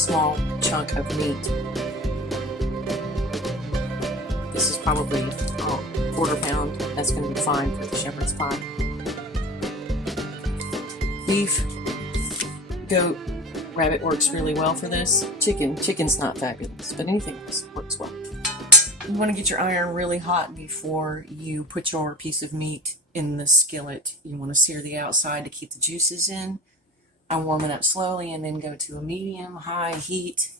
small chunk of meat. This is probably a quarter pound. That's going to be fine for the shepherd's pie. Beef, goat, rabbit works really well for this. Chicken's not fabulous, but anything else works well. You want to get your iron really hot before you put your piece of meat in the skillet. You want to sear the outside to keep the juices in. I warm it up slowly and then go to a medium-high heat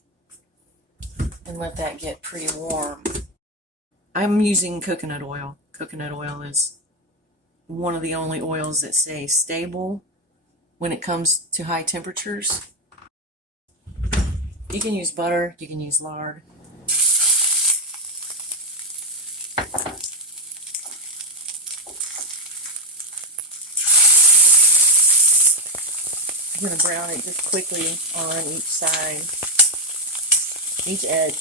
and let that get pretty warm. I'm using coconut oil. Coconut oil is one of the only oils that stay stable when it comes to high temperatures. You can use butter, you can use lard. I'm going to brown it just quickly on each side, each edge,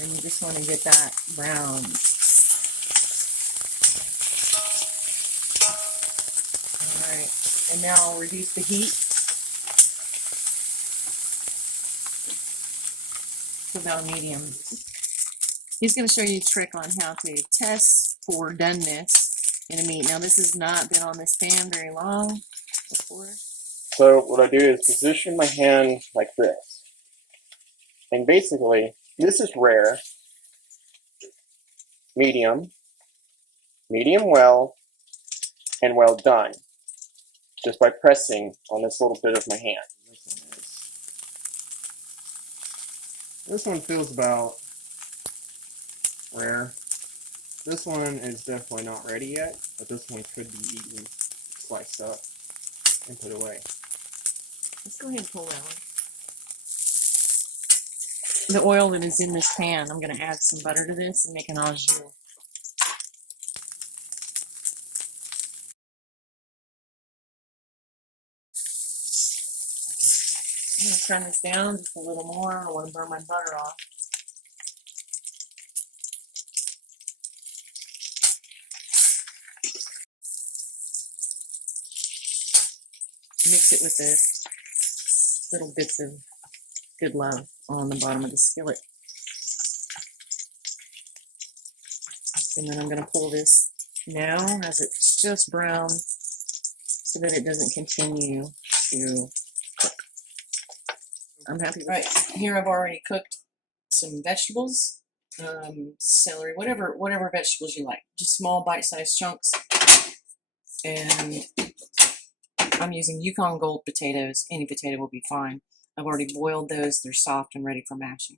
and you just want to get that brown. Alright, and now I'll reduce the heat to about medium. He's going to show you a trick on how to test for doneness in a meat. Now this has not been on this pan very long before. So what I do is position my hand like this. And basically, this is rare, medium, medium well, and well done. Just by pressing on this little bit of my hand. This one feels about rare. This one is definitely not ready yet, but this one could be eaten, sliced up, and put away. Let's go ahead and pull that one. The oil that is in this pan, I'm going to add some butter to this and make an au jus. I'm going to turn this down just a little more. I want to burn my butter off. Mix it with this little bits of good love on the bottom of the skillet. And then I'm going to pull this now as it's just brown so that it doesn't continue to cook. I'm happy. Right, here I've already cooked some vegetables, celery, whatever vegetables you like. Just small bite-sized chunks. And I'm using Yukon Gold potatoes. Any potato will be fine. I've already boiled those. They're soft and ready for mashing.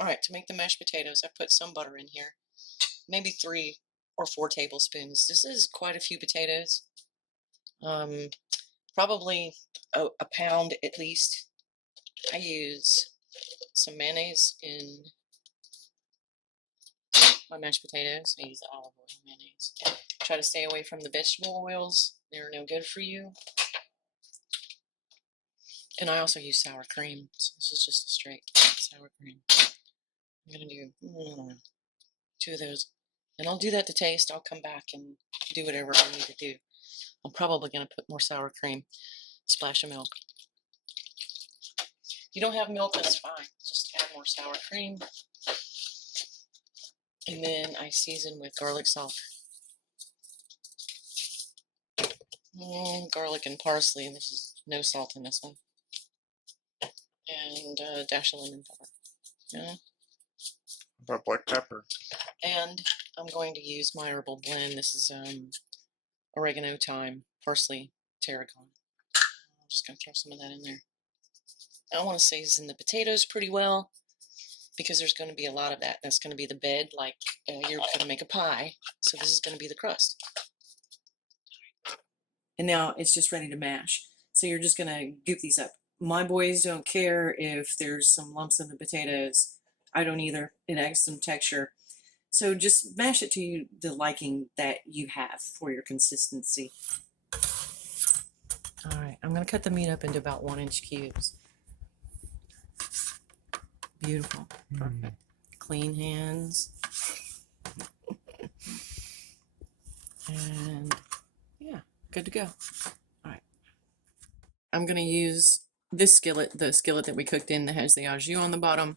Alright, to make the mashed potatoes, I put some butter in here. Maybe 3 or 4 tablespoons. This is quite a few potatoes. Probably a pound at least. I use some mayonnaise in my mashed potatoes. I use olive oil and mayonnaise. Try to stay away from the vegetable oils. They're no good for you. And I also use sour cream. So this is just a straight sour cream. I'm going to do 2 of those. And I'll do that to taste. I'll come back and do whatever I need to do. I'm probably going to put more sour cream. Splash of milk. If you don't have milk, that's fine. Just add more sour cream. And then I season with garlic salt. Garlic and parsley. This is no salt in this one. And a dash of lemon pepper. Yeah. About black pepper. And I'm going to use my herbal blend. This is oregano, thyme, parsley, tarragon. I'm just going to throw some of that in there. I want to season the potatoes pretty well because there's going to be a lot of that. That's going to be the bed, like you're going to make a pie. So this is going to be the crust. And now it's just ready to mash. So you're just going to goop these up. My boys don't care if there's some lumps in the potatoes. I don't either. It adds some texture. So just mash it to the liking that you have for your consistency. All right, I'm going to cut the meat up into about 1-inch cubes. Beautiful. Perfect. Clean hands. And yeah, good to go. All right. I'm going to use this skillet, the skillet that we cooked in that has the au jus on the bottom,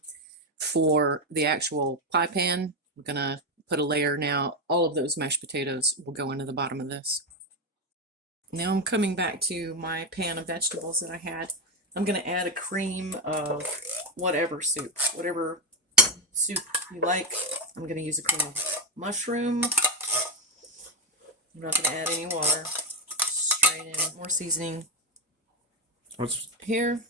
for the actual pie pan. I'm gonna put a layer now. All of those mashed potatoes will go into the bottom of this. Now I'm coming back to my pan of vegetables that I had. I'm gonna add a cream of whatever soup you like. I'm gonna use a cream of mushroom. I'm not gonna add any water. Straight in, more seasoning. What's Here,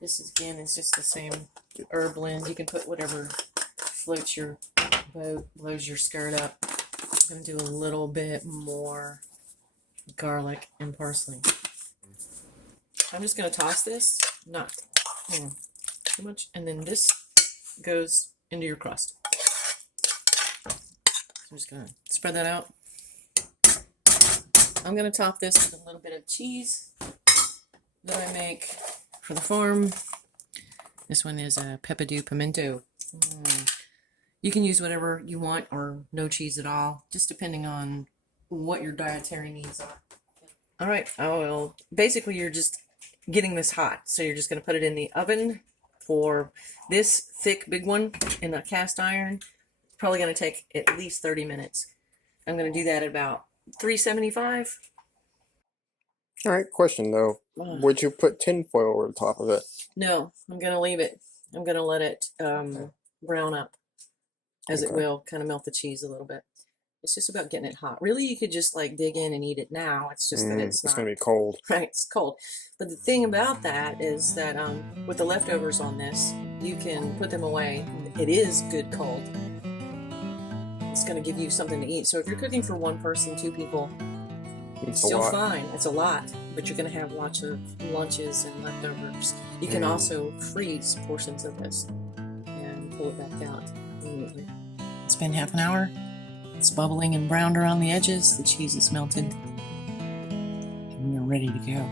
this is again is just the same herb blend. You can put whatever floats your boat, blows your skirt up. I'm gonna do a little bit more garlic and parsley. I'm just gonna toss this, not too much, and then this goes into your crust. I'm just gonna spread that out. I'm gonna top this with a little bit of cheese that I make for the farm. This one is a Peppadew Pimento. You can use whatever you want or no cheese at all, just depending on what your dietary needs are. All right, well, basically you're just getting this hot. So you're just gonna put it in the oven for this thick big one in a cast iron. Probably gonna take at least 30 minutes. I'm gonna do that at about 375. all right? Question though, would you put tinfoil over the top of it? No, I'm gonna leave it. I'm gonna let it brown up, as it will kind of melt the cheese a little bit. It's just about getting it hot. Really, you could just like dig in and eat it now. It's just that it's not. It's gonna be cold. Right, it's cold. But the thing about that is that with the leftovers on this, you can put them away. It is good cold. It's going to give you something to eat. So if you're cooking for one person, two people, it's still fine. It's a lot, but you're going to have lots of lunches and leftovers. You can also freeze portions of this and pull it back out immediately. It's been half an hour. It's bubbling and browned around the edges. The cheese is melted. And we're ready to go.